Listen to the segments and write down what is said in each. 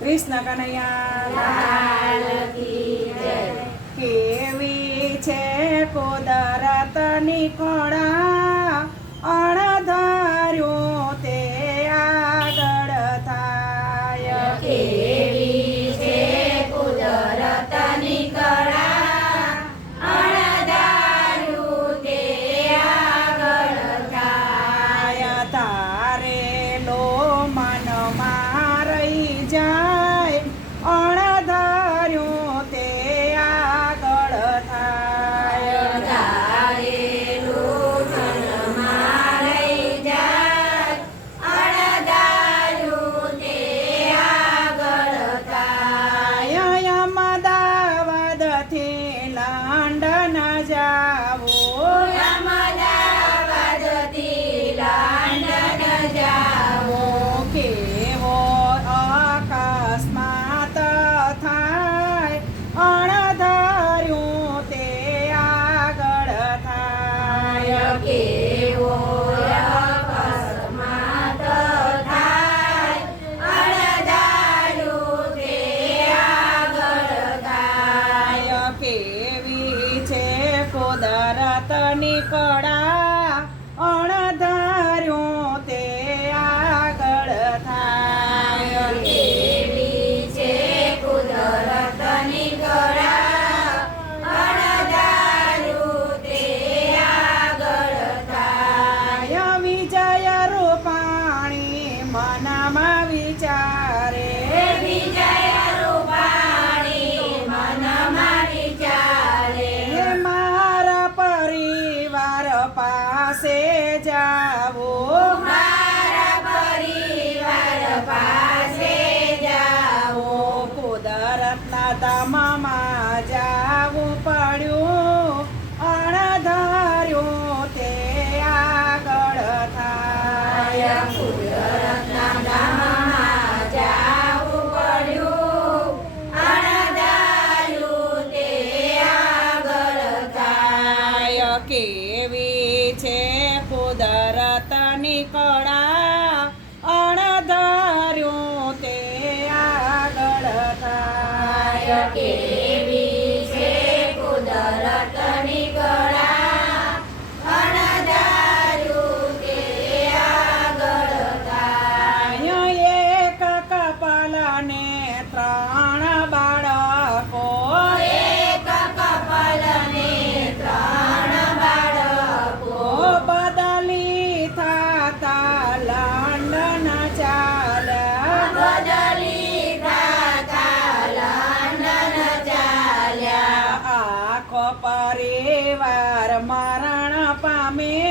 કૃષ્ણ કનૈયા કેવી છે કુદરતની કોડા ખોદા રતની કળા રત્ન તમમાં જાવું પડ્યું. અણધાર્યું તે આગળ થાય. કેવી છે કુદરતની કળા? એવા રમારણ પામે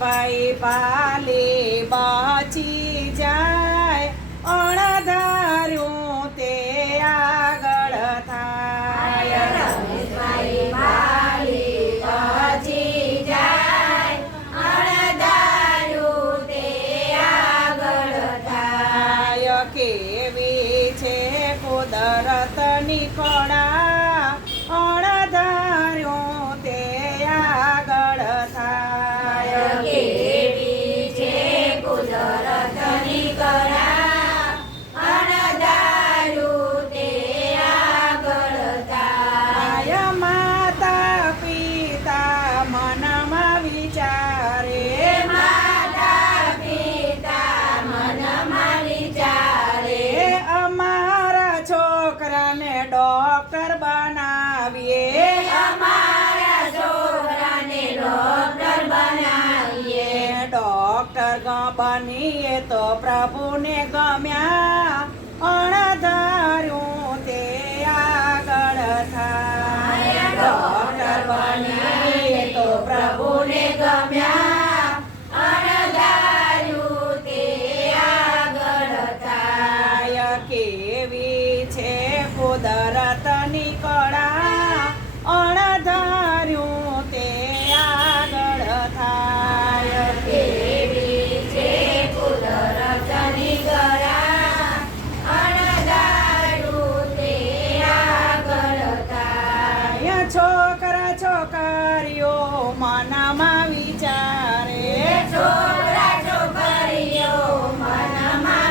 પૈ પાલે બાચી જાય. અણધાર્યું તે આગળ થાય. કેવી છે કુદરતની કળા માર્ગ બનીએ તો પ્રભુને ગમ્યા. અણધાર્યું તે આગળ થાય. તો પ્રભુને ગમ્યા. અણધાર્યું કેવી છે કુદરતની કળા? મનમાં વિચારે.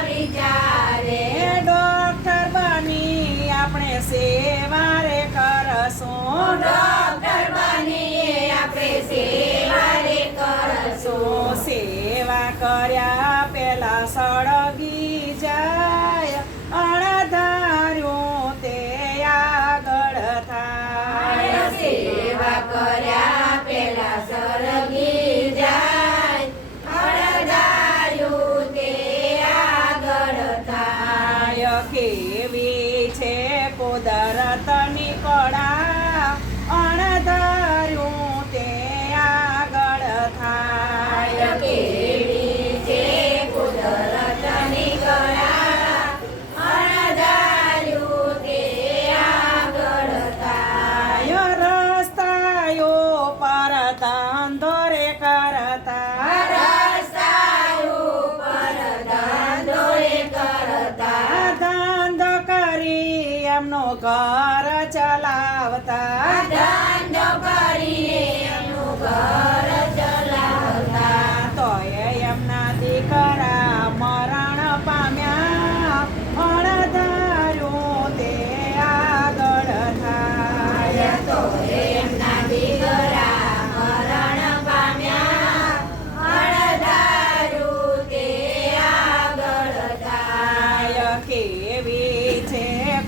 વિચારે. ડોક્ટર આપણે સેવા કરશું. ડોક્ટર સેવા કર્યા સખી એવી છે પોદરતની કળા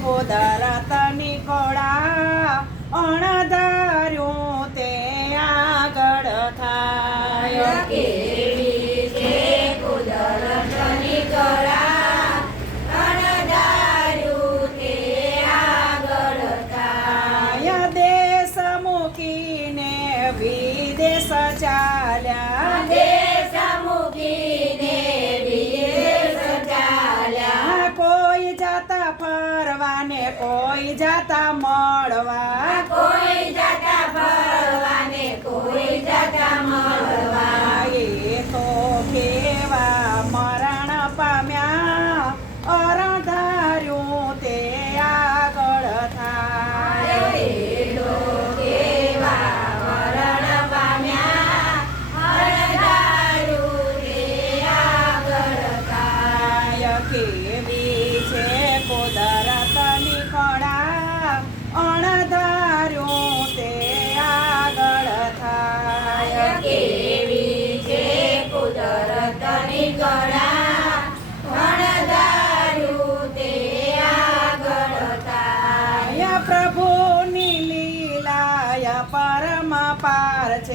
કુદરતની કોળા અણધાર્યું તે આગળ થાય. કેવી છે કુદરતની કોળા? વિદેશ ચાલ્યા. મળવા.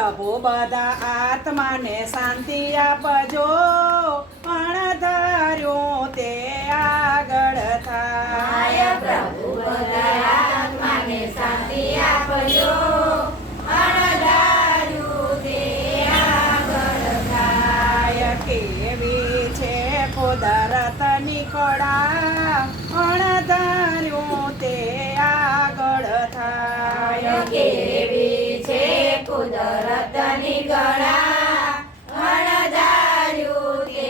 પ્રભુ બધા આત્માને શાંતિ આપજો. પણ ધાર્યું તે આગળ થાય. પ્રભુ આત્માને શાંતિ આપજો. કેવી છે કુદરતની કળા અણધાર્યું તે આગળ થાય. કે કુદરતની તે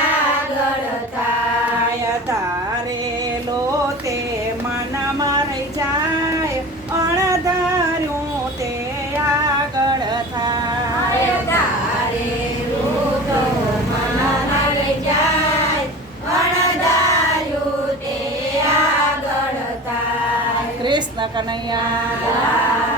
આગળ થાય થાય ધારેલો તે મનમાં રહી જાય અણધાર્યું તે આગળ થાય તારેલું તો મનમાં લઈ જાય અણધાર્યું તે આગળ થાય કૃષ્ણ કનૈયા